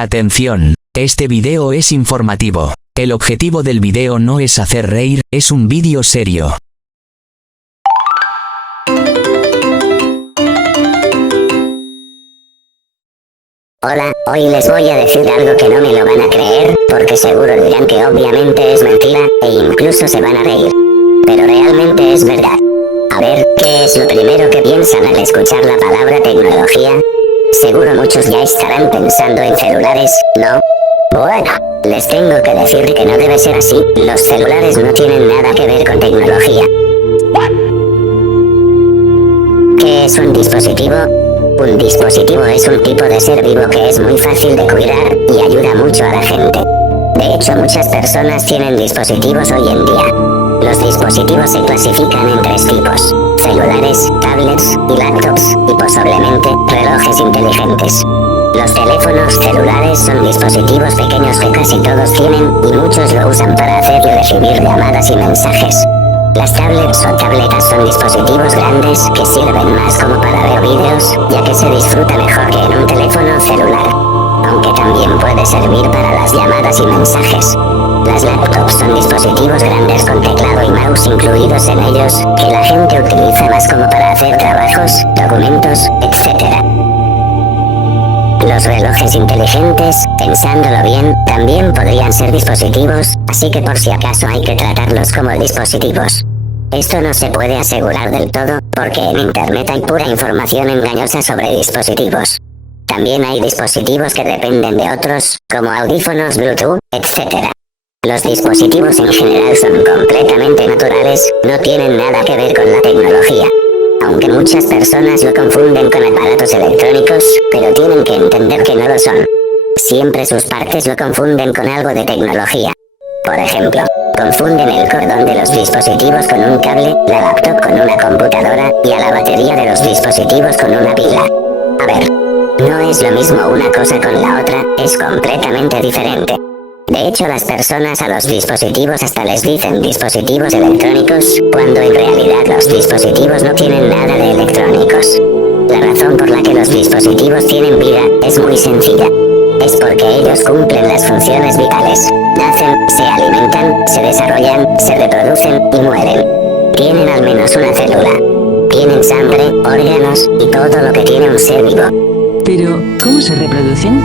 Atención, este video es informativo. El objetivo del video no es hacer reír, es un vídeo serio. Hola, hoy les voy a decir algo que no me lo van a creer, porque seguro dirán que obviamente es mentira, e incluso se van a reír. Pero realmente es verdad. A ver, ¿qué es lo primero que piensan al escuchar la palabra tecnología? Seguro muchos ya estarán pensando en celulares, ¿no? Bueno, les tengo que decir que no debe ser así, los celulares no tienen nada que ver con tecnología. ¿Qué es un dispositivo? Un dispositivo es un tipo de ser vivo que es muy fácil de cuidar y ayuda mucho a la gente. De hecho, muchas personas tienen dispositivos hoy en día. Los dispositivos se clasifican en 3 tipos: celulares, tablets y laptops, y posiblemente relojes inteligentes. Los teléfonos celulares son dispositivos pequeños que casi todos tienen y muchos lo usan para hacer y recibir llamadas y mensajes. Las tablets o tabletas son dispositivos grandes que sirven más como para ver vídeos, ya que se disfruta mejor que en un teléfono celular, aunque también puede servir para las llamadas y mensajes. Las laptops son dispositivos grandes con teclado y mouse incluidos en ellos, que la gente utiliza más como para hacer trabajos, documentos, etc. Los relojes inteligentes, pensándolo bien, también podrían ser dispositivos, así que por si acaso hay que tratarlos como dispositivos. Esto no se puede asegurar del todo, porque en internet hay pura información engañosa sobre dispositivos. También hay dispositivos que dependen de otros, como audífonos, Bluetooth, etc. Los dispositivos en general son completamente naturales, no tienen nada que ver con la tecnología. Aunque muchas personas lo confunden con aparatos electrónicos, pero tienen que entender que no lo son. Siempre sus partes lo confunden con algo de tecnología. Por ejemplo, confunden el cordón de los dispositivos con un cable, la laptop con una computadora y a la batería de los dispositivos con una pila. A ver, no es lo mismo una cosa con la otra, es completamente diferente. De hecho, las personas a los dispositivos hasta les dicen dispositivos electrónicos, cuando en realidad los dispositivos no tienen nada de electrónicos. La razón por la que los dispositivos tienen vida es muy sencilla. Es porque ellos cumplen las funciones vitales. Nacen, se alimentan, se desarrollan, se reproducen y mueren. Tienen al menos una célula. Tienen sangre, órganos y todo lo que tiene un ser vivo. Pero, ¿cómo se reproducen?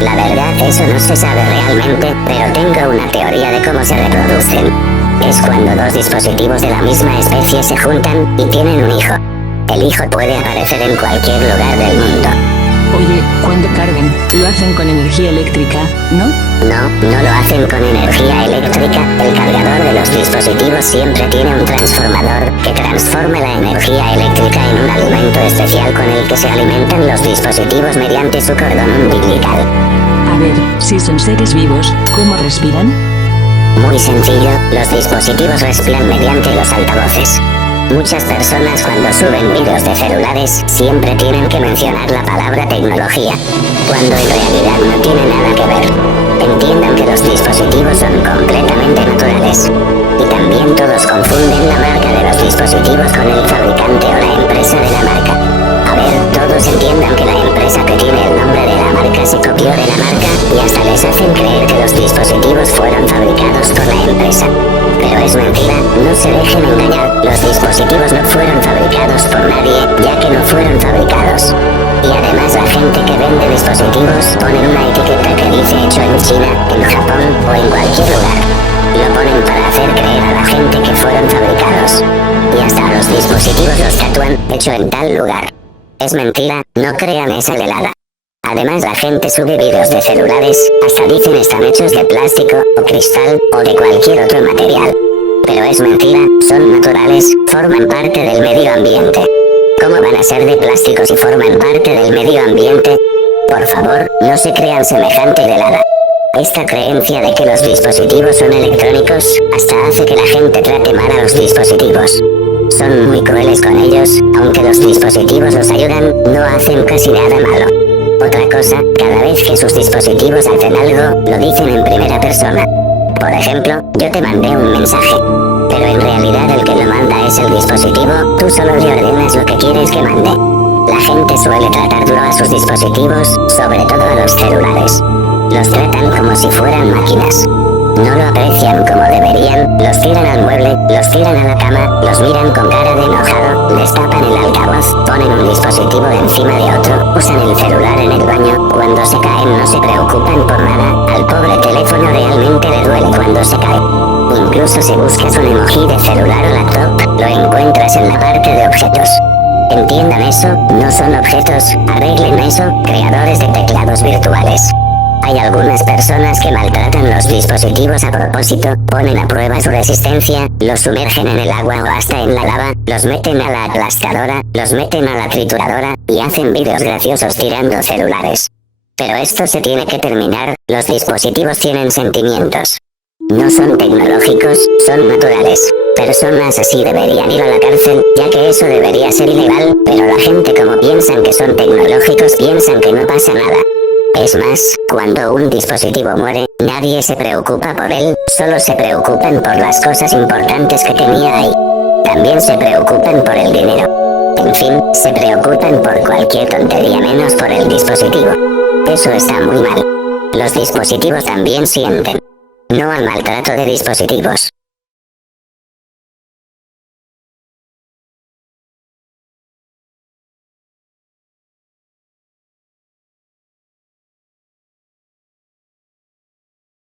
La verdad, eso no se sabe realmente, pero tengo una teoría de cómo se reproducen. Es cuando dos dispositivos de la misma especie se juntan y tienen un hijo. El hijo puede aparecer en cualquier lugar del mundo. Oye, cuando cargan, lo hacen con energía eléctrica, ¿no? No lo hacen con energía eléctrica. El cargador de los dispositivos siempre tiene un transformador que transforma la energía eléctrica en un alimento especial con el que se alimentan los dispositivos mediante su cordón umbilical. A ver, si son seres vivos, ¿cómo respiran? Muy sencillo, los dispositivos respiran mediante los altavoces. Muchas personas cuando suben vídeos de celulares siempre tienen que mencionar la palabra tecnología, cuando en realidad no tiene nada que ver. Entiendan que los dispositivos son completamente naturales. Y también todos confunden la marca de los dispositivos con el fabricante o la empresa de la marca. A ver, todos entiendan que la empresa que tiene el nombre de la marca se copió de la marca y hasta les hacen creer que los dispositivos fueron fabricados por la empresa. Pero es mentira, no se dejen engañar, los dispositivos no fueron fabricados por nadie, ya que no fueron fabricados. Y además la gente que vende dispositivos ponen una etiqueta que dice hecho en China, en Japón o en cualquier lugar. Lo ponen para hacer creer a la gente que fueron fabricados. Y hasta a los dispositivos los tatúan, hecho en tal lugar. Es mentira, no crean esa helada. Además la gente sube vídeos de celulares, hasta dicen están hechos de plástico, o cristal, o de cualquier otro material. Pero es mentira, son naturales, forman parte del medio ambiente. ¿Cómo van a ser de plástico si forman parte del medio ambiente? Por favor, no se crean semejante helada. Esta creencia de que los dispositivos son electrónicos, hasta hace que la gente trate mal a los dispositivos. Son muy crueles con ellos, aunque los dispositivos los ayudan, no hacen casi nada malo. Otra cosa, cada vez que sus dispositivos hacen algo, lo dicen en primera persona. Por ejemplo, yo te mandé un mensaje, pero en realidad el que lo manda es el dispositivo, tú solo le ordenas lo que quieres que mande. La gente suele tratar duro a sus dispositivos, sobre todo a los celulares. Los tratan como si fueran máquinas. No lo aprecian como deberían, los tiran al mueble, los tiran a la cama, los miran con cara de enojado, les tapan el altavoz, ponen un dispositivo encima de otro, usan el celular en el baño, cuando se caen no se preocupan por nada, al pobre teléfono realmente le duele cuando se cae. Incluso si buscas un emoji de celular o laptop, lo encuentras en la parte de objetos. Entiendan eso, no son objetos, arreglen eso, creadores de teclados virtuales. Hay algunas personas que maltratan los dispositivos a propósito, ponen a prueba su resistencia, los sumergen en el agua o hasta en la lava, los meten a la aplastadora, los meten a la trituradora, y hacen vídeos graciosos tirando celulares. Pero esto se tiene que terminar, los dispositivos tienen sentimientos. No son tecnológicos, son naturales. Personas así deberían ir a la cárcel, ya que eso debería ser ilegal, pero la gente como piensan que son tecnológicos piensan que no pasa nada. Es más, cuando un dispositivo muere, nadie se preocupa por él, solo se preocupan por las cosas importantes que tenía ahí. También se preocupan por el dinero. En fin, se preocupan por cualquier tontería menos por el dispositivo. Eso está muy mal. Los dispositivos también sienten. No al maltrato de dispositivos.